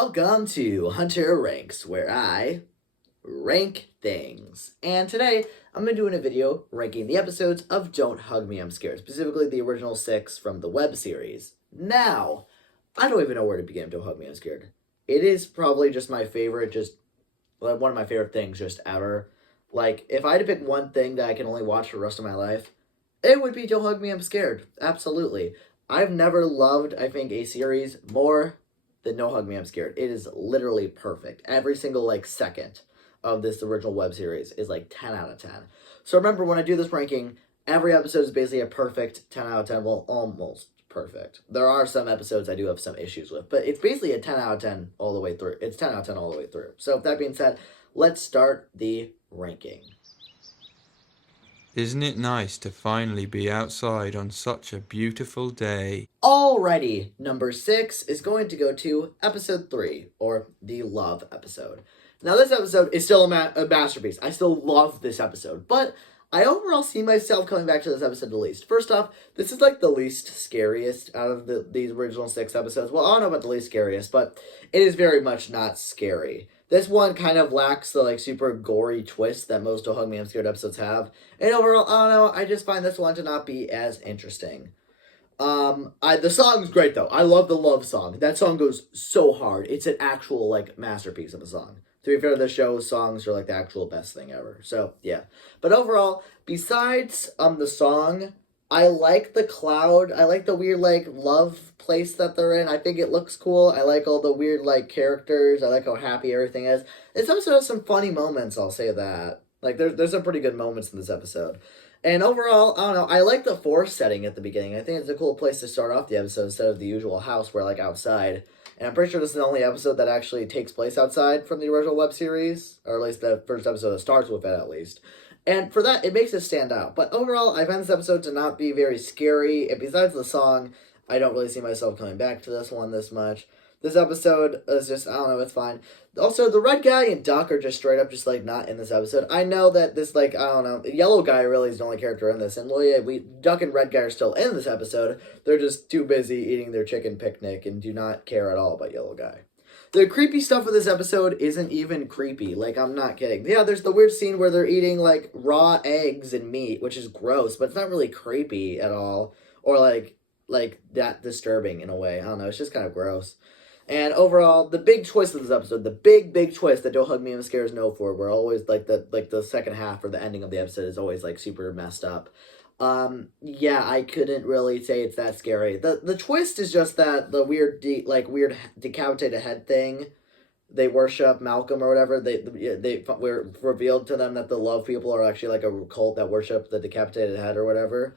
Welcome to Hunter Ranks, where I rank things. And today, I'm going to do a video ranking the episodes of Don't Hug Me, I'm Scared, specifically the original 6 from the web series. Now, I don't even know where to begin Don't Hug Me, I'm Scared. It is probably just my favorite, one of my favorite things just ever. Like, if I had to pick one thing that I can only watch for the rest of my life, it would be Don't Hug Me, I'm Scared. Absolutely. I've never loved, I think, a series more than No Hug Me, I'm Scared. It is literally perfect. Every single, second of this original web series is, 10 out of 10. So remember, when I do this ranking, every episode is basically a perfect 10 out of 10. Well, almost perfect. There are some episodes I do have some issues with, but it's basically a 10 out of 10 all the way through. It's 10 out of 10 all the way through. So with that being said, let's start the ranking. Isn't it nice to finally be outside on such a beautiful day? Alrighty, number 6 is going to go to episode 3, or the love episode. Now this episode is still a masterpiece. I still love this episode, but I overall see myself coming back to this episode the least. First off, this is the least scariest out of these original 6 episodes. Well, I don't know about the least scariest, but it is very much not scary. This one kind of lacks the super gory twist that most Don't Hug Me, I'm Scared episodes have. And overall, I don't know, I just find this one to not be as interesting. The song's great though. I love the love song. That song goes so hard. It's an actual masterpiece of a song. To be fair, the show's songs are the actual best thing ever. So yeah. But overall, besides the song, I like the cloud. I like the weird love place that they're in. I think it looks cool. I like all the weird characters. I like how happy everything is. This episode has some funny moments, I'll say that. There's some pretty good moments in this episode. And overall, I don't know, I like the forest setting at the beginning. I think it's a cool place to start off the episode instead of the usual house where outside. And I'm pretty sure this is the only episode that actually takes place outside from the original web series, or at least the first episode that starts with it at least. And for that, it makes it stand out. But overall, I find this episode to not be very scary. And besides the song, I don't really see myself coming back to this one this much. This episode is just, I don't know, it's fine. Also, the red guy and Duck are just straight up just, not in this episode. I know that this, I don't know, the yellow guy really is the only character in this. And, well, yeah, Duck and red guy are still in this episode. They're just too busy eating their chicken picnic and do not care at all about yellow guy. The creepy stuff with this episode isn't even creepy. I'm not kidding. Yeah, there's the weird scene where they're eating, raw eggs and meat, which is gross, but it's not really creepy at all. Or, that disturbing in a way. I don't know, it's just kind of gross. And overall, the big twist of this episode, the big twist that Don't Hug Me, I'm Scared is known for, where always, the second half or the ending of the episode is always, super messed up. Yeah, I couldn't really say it's that scary. The twist is just that the weird decapitated head thing. They worship Malcolm or whatever. They were revealed to them that the love people are actually a cult that worship the decapitated head or whatever.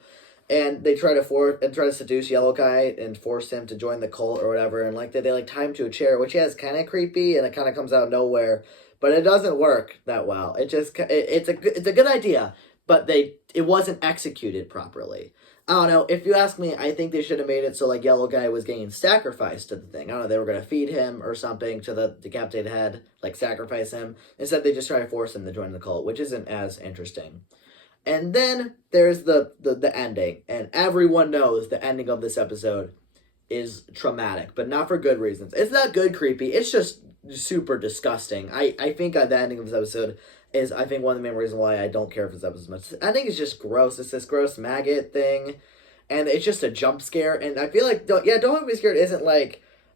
And they try to seduce Yellow Guy and force him to join the cult or whatever. And they tie him to a chair, which is kind of creepy and it kind of comes out of nowhere. But it doesn't work that well. It's a good idea. But it wasn't executed properly. I don't know. If you ask me, I think they should have made it so Yellow Guy was getting sacrificed to the thing. I don't know. They were going to feed him or something to the decapitated head, sacrifice him. Instead, they just try to force him to join the cult, which isn't as interesting. And then there's the ending. And everyone knows the ending of this episode is traumatic, but not for good reasons. It's not good creepy. It's just super disgusting. I think the ending of this episode is, I think, one of the main reasons why I don't care for this episode much. I think it's just gross. It's this gross maggot thing, and it's just a jump scare. And I feel Don't Hug Me Scared isn't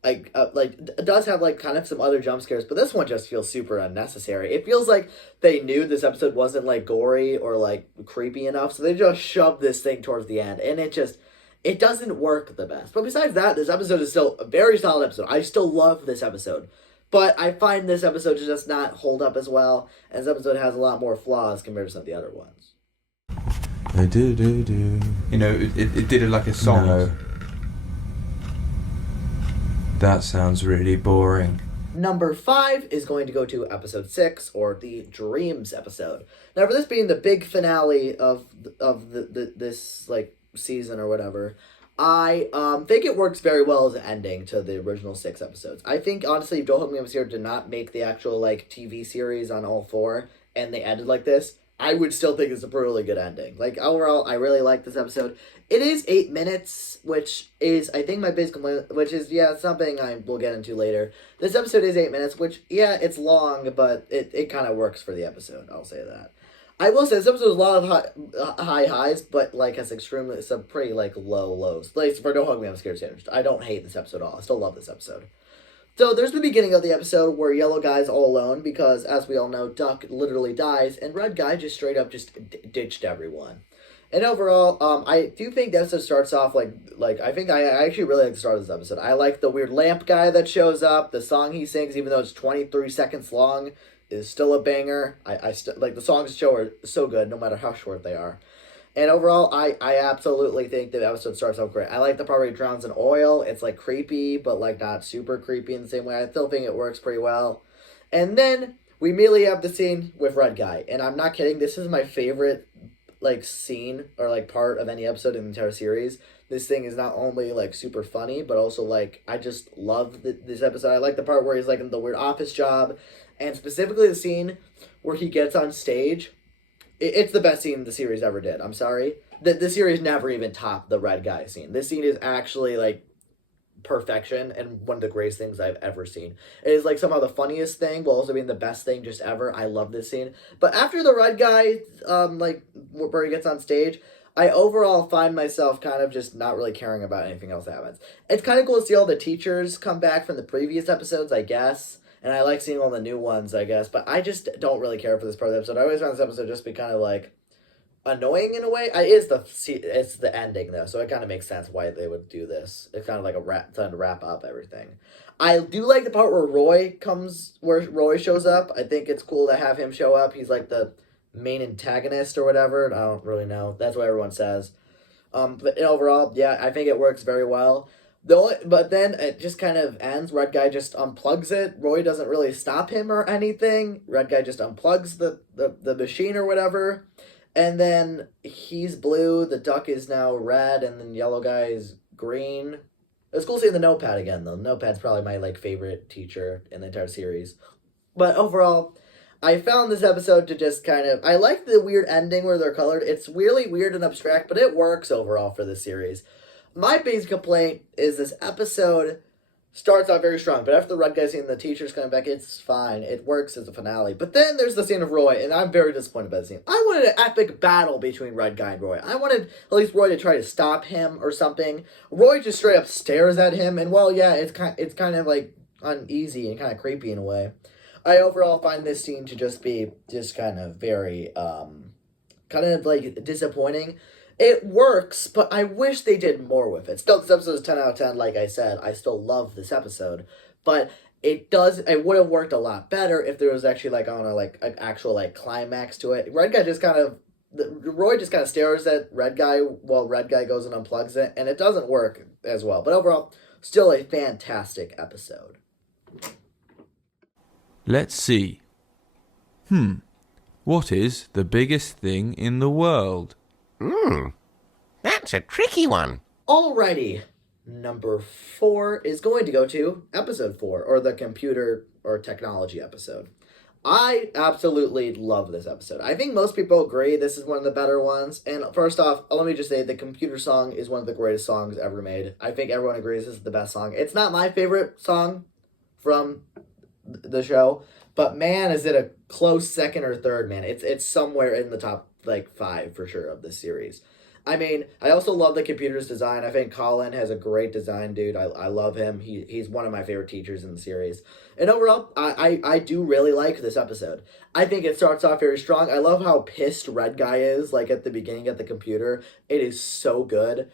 it does have kind of some other jump scares, but this one just feels super unnecessary. It feels like they knew this episode wasn't gory or creepy enough, so they just shoved this thing towards the end, and it doesn't work the best. But besides that, this episode is still a very solid episode. I still love this episode. But I find this episode to just not hold up as well, and this episode has a lot more flaws compared to some of the other ones. I do. You know, it did it like a song. No. That sounds really boring. Number 5 is going to go to episode 6, or the Dreams episode. Now, for this being the big finale of this season or whatever, I think it works very well as an ending to the original 6 episodes. I think, honestly, if Don't Hug Me, I'm Scared did not make the actual TV series on all 4, and they ended like this, I would still think it's a really good ending. Like, overall, I really like this episode. It is 8 minutes, which is, I think, my biggest complaint, which is, yeah, something I will get into later. This episode is 8 minutes, which, yeah, it's long, but it kind of works for the episode, I'll say that. I will say, this episode has a lot of high highs, but, like, has extremely, some pretty, like, low lows. Like, for Don't Hug Me, I'm Scared standards. I don't hate this episode at all. I still love this episode. So there's the beginning of the episode where Yellow Guy's all alone because, as we all know, Duck literally dies, and Red Guy just straight up just ditched everyone. And overall, I do think the episode starts off like I think I actually really like the start of this episode. I like the weird lamp guy that shows up. The song he sings, even though it's 23 seconds long, is still a banger. I still like the songs show are so good, no matter how short they are. And overall, I absolutely think the episode starts off great. I like the part where he drowns in oil. It's, like, creepy, but, like, not super creepy in the same way. I still think it works pretty well. And then we immediately have the scene with Red Guy. And I'm not kidding. This is my favorite, like, scene or, like, part of any episode in the entire series. This thing is not only, like, super funny, but also, like, I just love this episode. I like the part where he's, like, in the weird office job. And specifically the scene where he gets on stage. It's the best scene the series ever did. I'm sorry. The series never even topped the Red Guy scene. This scene is actually, like, perfection and one of the greatest things I've ever seen. It is, like, somehow the funniest thing while also being the best thing just ever. I love this scene. But after the Red Guy, like, where he gets on stage, I overall find myself kind of just not really caring about anything else that happens. It's kind of cool to see all the teachers come back from the previous episodes, I guess. And I like seeing all the new ones, I guess. But I just don't really care for this part of the episode. I always found this episode just be kind of, like, annoying in a way. It's the ending, though. So it kind of makes sense why they would do this. It's kind of like time to wrap up everything. I do like the part where Roy shows up. I think it's cool to have him show up. He's, like, the main antagonist or whatever. I don't really know. That's what everyone says. But overall, yeah, I think it works very well. But then it just kind of ends. Red Guy just unplugs it. Roy doesn't really stop him or anything. Red Guy just unplugs the machine or whatever. And then he's blue. The Duck is now red. And then Yellow Guy is green. It's cool seeing the Notepad again, though. Notepad's probably my, like, favorite teacher in the entire series. But overall, I found this episode to just kind of... I like the weird ending where they're colored. It's really weird and abstract, but it works overall for the series. My biggest complaint is this episode starts out very strong, but after the Red Guy scene and the teacher's coming back, it's fine. It works as a finale. But then there's the scene of Roy, and I'm very disappointed by the scene. I wanted an epic battle between Red Guy and Roy. I wanted at least Roy to try to stop him or something. Roy just straight up stares at him, and well, yeah, it's kind of like uneasy and kind of creepy in a way. I overall find this scene to just be kind of very, kind of like disappointing. It works, but I wish they did more with it. Still, this episode is 10 out of 10, like I said. I still love this episode. But it would have worked a lot better if there was actually, like, I don't know, like, an actual, like, climax to it. Roy just kind of stares at Red Guy while Red Guy goes and unplugs it, and it doesn't work as well. But overall, still a fantastic episode. Let's see. What is the biggest thing in the world? That's a tricky one. Alrighty, number 4 is going to go to episode 4, or the computer or technology episode. I absolutely love this episode. I think most people agree this is one of the better ones. And first off, let me just say the computer song is one of the greatest songs ever made. I think everyone agrees this is the best song. It's not my favorite song from the show, but man, is it a close second or third, man. It's somewhere in the top, like, 5 for sure of this series. I mean, I also love the computer's design. I think Colin has a great design, dude. I love him. He's one of my favorite teachers in the series. And overall, I do really like this episode. I think it starts off very strong. I love how pissed Red Guy is, like, at the beginning at the computer. It is so good.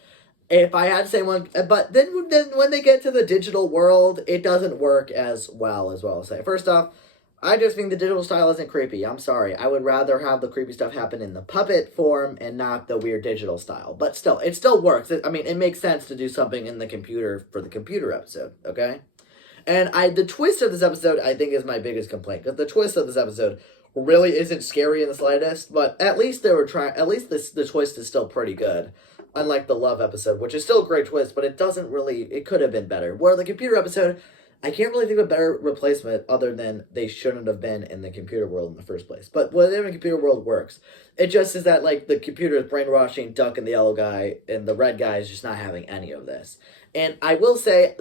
If I had to say one, but then when they get to the digital world, it doesn't work as well I'll say. First off, I just think the digital style isn't creepy. I'm sorry. I would rather have the creepy stuff happen in the puppet form and not the weird digital style. But still, it still works. I mean, it makes sense to do something in the computer for the computer episode, okay? And the twist of this episode, I think, is my biggest complaint. Because the twist of this episode really isn't scary in the slightest. But at least they were trying. At least the twist is still pretty good. Unlike the Love episode, which is still a great twist, but it doesn't really. It could have been better. Where the computer episode, I can't really think of a better replacement other than they shouldn't have been in the computer world in the first place. But whatever the computer world works. It just is that, like, the computer is brainwashing Duck and the yellow guy, and the red guy is just not having any of this. And I will say,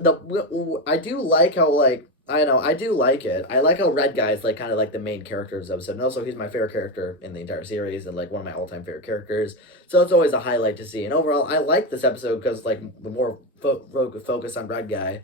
I do like how, like, I don't know, I do like it. I like how red guy is, like, kind of like the main character of this episode. And also, he's my favorite character in the entire series, and, like, one of my all-time favorite characters. So it's always a highlight to see. And overall, I like this episode because, like, the more focus on red guy.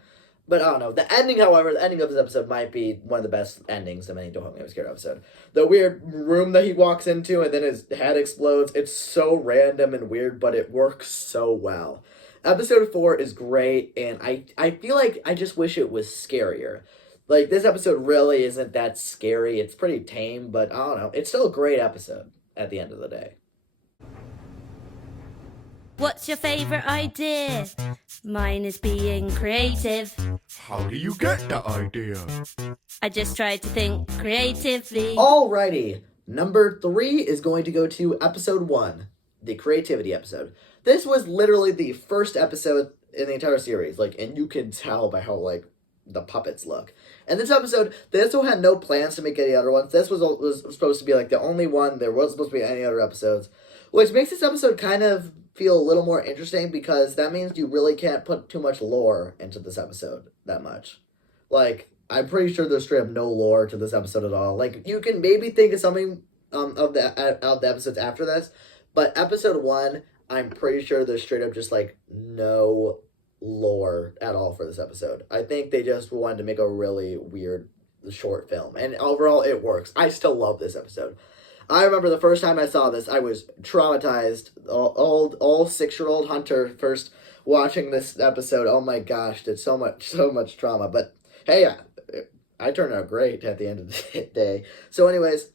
But I don't know. The ending, however, the ending of this episode might be one of the best endings of any Don't Hug Me I'm Scared episode. The weird room that he walks into and then his head explodes. It's so random and weird, but it works so well. Episode 4 is great, and I feel like I just wish it was scarier. Like, this episode really isn't that scary. It's pretty tame, but I don't know. It's still a great episode at the end of the day. What's your favorite idea? Mine is being creative. How do you get the idea? I just try to think creatively. Alrighty, number 3 is going to go to episode 1, the creativity episode. This was literally the first episode in the entire series, like, and you can tell by how, like, the puppets look. And this episode, they also had no plans to make any other ones. This was supposed to be, like, the only one. There wasn't supposed to be any other episodes, which makes this episode kind of feel a little more interesting because that means you really can't put too much lore into this episode that much. Like, I'm pretty sure there's straight up no lore to this episode at all. Like, you can maybe think of something of the episodes after this, but episode 1, I'm pretty sure there's straight up just, like, no lore at all for this episode. I think they just wanted to make a really weird short film, and overall it works. I still love this episode. I remember the first time I saw this, I was traumatized. All 6-year-old Hunter first watching this episode. Oh my gosh, did so much trauma. But hey, I turned out great at the end of the day. So anyways,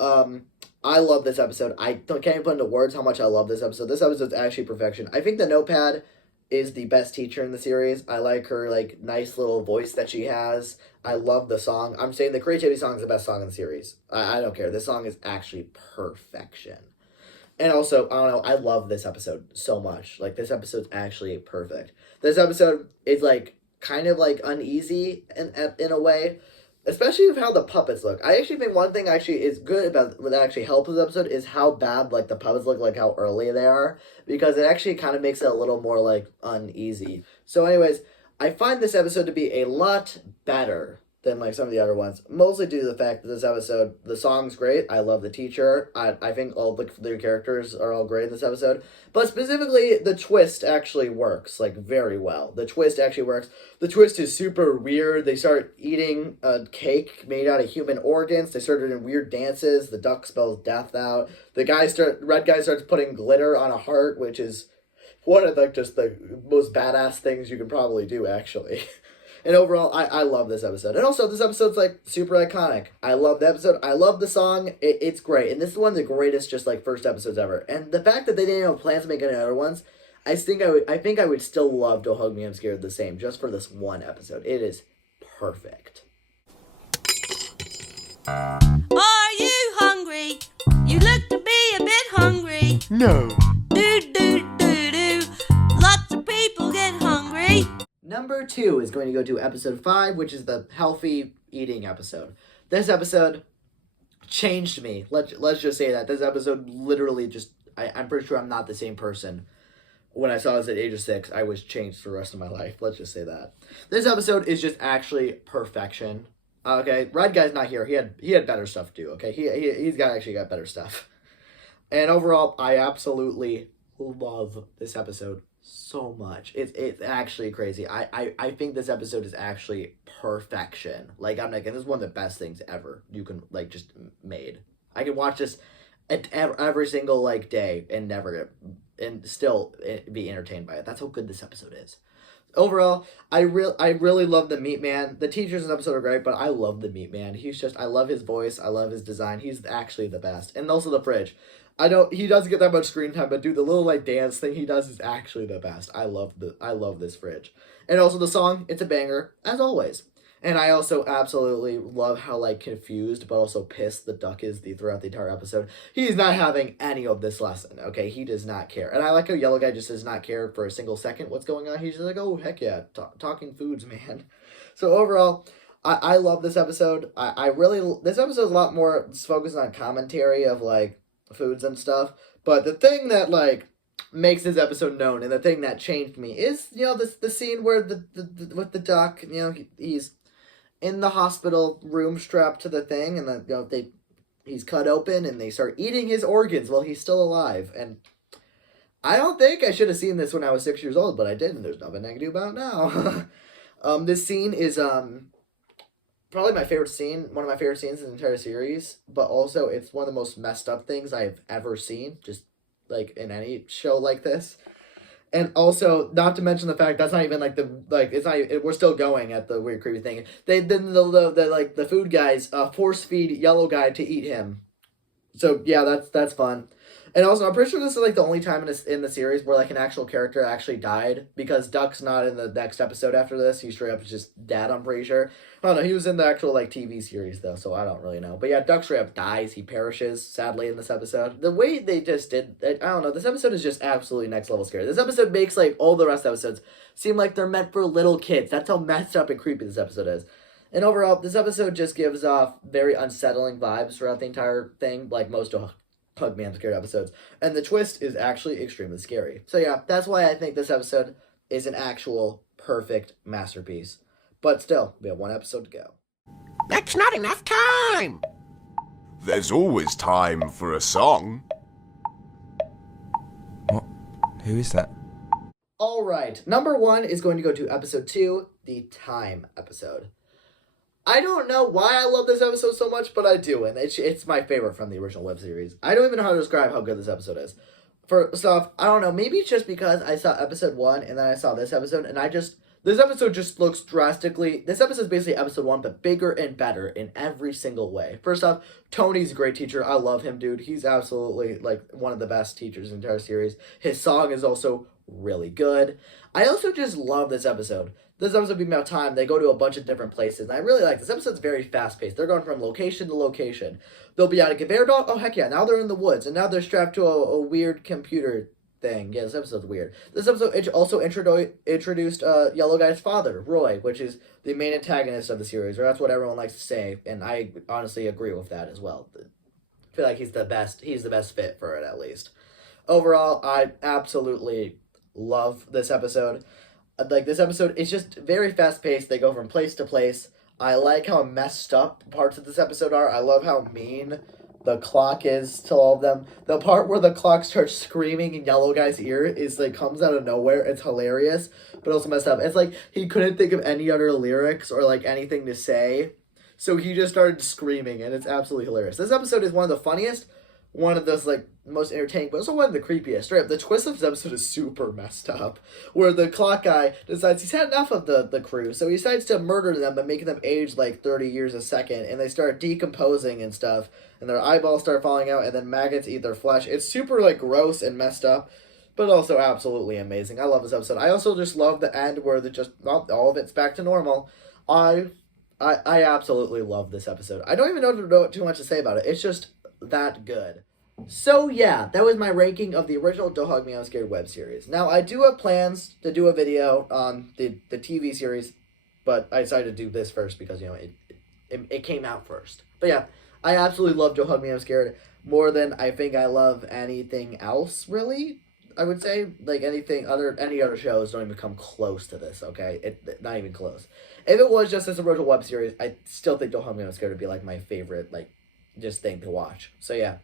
I love this episode. I can't even put into words how much I love this episode. This episode's actually perfection. I think the Notepad is the best teacher in the series. I like her, like, nice little voice that she has. I love the song. I'm saying the creativity song is the best song in the series. I don't care. This song is actually perfection. And also, I don't know, I love this episode so much. Like, this episode's actually perfect. This episode is, like, kind of, like, uneasy in a way. Especially with how the puppets look. I actually think one thing actually is good about what actually helps this episode is how bad, like, the puppets look, like how early they are. Because it actually kind of makes it a little more, like, uneasy. So anyways, I find this episode to be a lot better than, like, some of the other ones. Mostly due to the fact that this episode, the song's great. I love the teacher. I think all the characters are all great in this episode. But specifically, the twist actually works, like, very well. The twist actually works. The twist is super weird. They start eating a cake made out of human organs. They start doing weird dances. The duck spells death out. Red guy starts putting glitter on a heart, which is one of, like, just the most badass things you can probably do, actually. And overall, I love this episode. And also, this episode's, like, super iconic. I love the episode. I love the song. It's great. And this is one of the greatest, just, like, first episodes ever. And the fact that they didn't have plans to make any other ones, I think I would still love Don't Hug Me, I'm Scared the same, just for this one episode. It is perfect. Are you hungry? You look to be a bit hungry. No. Do. Lots of people get hungry. Number 2 is going to go to episode 5, which is the healthy eating episode. This episode changed me. Let's just say that. This episode literally just, I'm pretty sure I'm not the same person. When I saw this at age of 6, I was changed for the rest of my life. Let's just say that. This episode is just actually perfection. Okay, Red Guy's not here. He had better stuff to do, okay? He's actually got better stuff. And overall, I absolutely love this episode so much. It's actually crazy. I think this episode is actually perfection. Like, I'm like, and this is one of the best things ever you can, like, just made. I can watch this every single, like, day and still be entertained by it. That's how good this episode is. Overall, I really love the Meat Man. The teachers in the episode are great, but I love the Meat Man. I love his voice. I love his design. He's actually the best. And also the fridge. He doesn't get that much screen time, but dude, the little, like, dance thing he does is actually the best. I love this fridge. And also the song, it's a banger, as always. And I also absolutely love how, like, confused but also pissed the duck is throughout the entire episode. He's not having any of this lesson, okay? He does not care. And I like how Yellow Guy just does not care for a single second what's going on. He's just like, oh, heck yeah, talking foods, man. So overall, I love this episode. This episode is a lot more focused on commentary of, like, foods and stuff. But the thing that, like, makes this episode known and the thing that changed me is, you know, the scene where with the duck, you know, he's in the hospital room strapped to the thing, and then, you know, he's cut open and they start eating his organs while he's still alive. And I don't think I should have seen this when I was 6 years old, but I did, and there's nothing I can do about it now. This scene is probably my favorite scene, one of my favorite scenes in the entire series, but also it's one of the most messed up things I've ever seen, just like in any show like this. And also, not to mention the fact that's not even like we're still going at the weird creepy thing. The food guys force feed Yellow Guy to eat him. So yeah, that's fun. And also, I'm pretty sure this is like the only time in the series where like an actual character actually died, because Duck's not in the next episode after this. He's straight up just dead, I'm pretty sure. I don't know, he was in the actual like TV series though, so I don't really know. But yeah, Duck straight up dies. He perishes, sadly, in this episode. The way they just did it, I don't know, this episode is just absolutely next level scary. This episode makes like all the rest of episodes seem like they're meant for little kids. That's how messed up and creepy this episode is. And overall, this episode just gives off very unsettling vibes throughout the entire thing, like most Hug Me I'm Scared episodes. And the twist is actually extremely scary. So yeah, that's why I think this episode is an actual perfect masterpiece. But still, we have one episode to go. That's not enough time! There's always time for a song. What? Who is that? Alright, number 1 is going to go to episode 2, the Time episode. I don't know why I love this episode so much, but I do, and it's my favorite from the original web series. I don't even know how to describe how good this episode is. First off, I don't know, maybe it's just because I saw episode 1 and then I saw this episode, and this episode just looks drastically, this episode is basically episode 1, but bigger and better in every single way. First off, Tony's a great teacher. I love him, dude. He's absolutely, like, one of the best teachers in the entire series. His song is also really good. I also just love this episode. This episode being about time, they go to a bunch of different places, and I really like this. Episode's very fast-paced. They're going from location to location. They'll be at a conveyor belt. Oh, heck yeah. Now they're in the woods, and now they're strapped to a weird computer thing. Yeah, this episode's weird. This episode also introduced Yellow Guy's father, Roy, which is the main antagonist of the series, or that's what everyone likes to say, and I honestly agree with that as well. I feel like he's the best fit for it, at least. Overall, I absolutely love this episode. Like, this episode is just very fast-paced. They go from place to place. I like how messed up parts of this episode are. I love how mean the clock is to all of them. The part where the clock starts screaming in Yellow Guy's ear is, like, comes out of nowhere. It's hilarious, but also messed up. It's like he couldn't think of any other lyrics or, like, anything to say, so he just started screaming, and it's absolutely hilarious. This episode is one of the funniest, one of those, like, most entertaining, but also one of the creepiest. Straight up, the twist of this episode is super messed up, where the clock guy decides he's had enough of the crew, so he decides to murder them by making them age, like, 30 years a second, and they start decomposing and stuff, and their eyeballs start falling out, and then maggots eat their flesh. It's super, like, gross and messed up, but also absolutely amazing. I love this episode. I also just love the end where all of it's back to normal. I absolutely love this episode. I don't even know too much to say about it. It's just that good. So yeah, that was my ranking of the original Don't Hug Me I'm Scared web series. Now, I do have plans to do a video on the TV series, but I decided to do this first because, you know, it came out first. But yeah, I absolutely love Don't Hug Me I'm Scared more than I think I love anything else, really. I would say, like, any other shows don't even come close to this, okay? Not even close. If it was just this original web series, I still think Don't Hug Me I'm Scared would be, like, my favorite, like, just thing to watch. So yeah,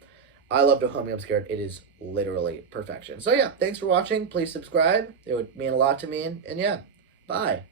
I love Don't Hug Me I'm Scared. It is literally perfection. So yeah, thanks for watching. Please subscribe. It would mean a lot to me. And yeah, bye.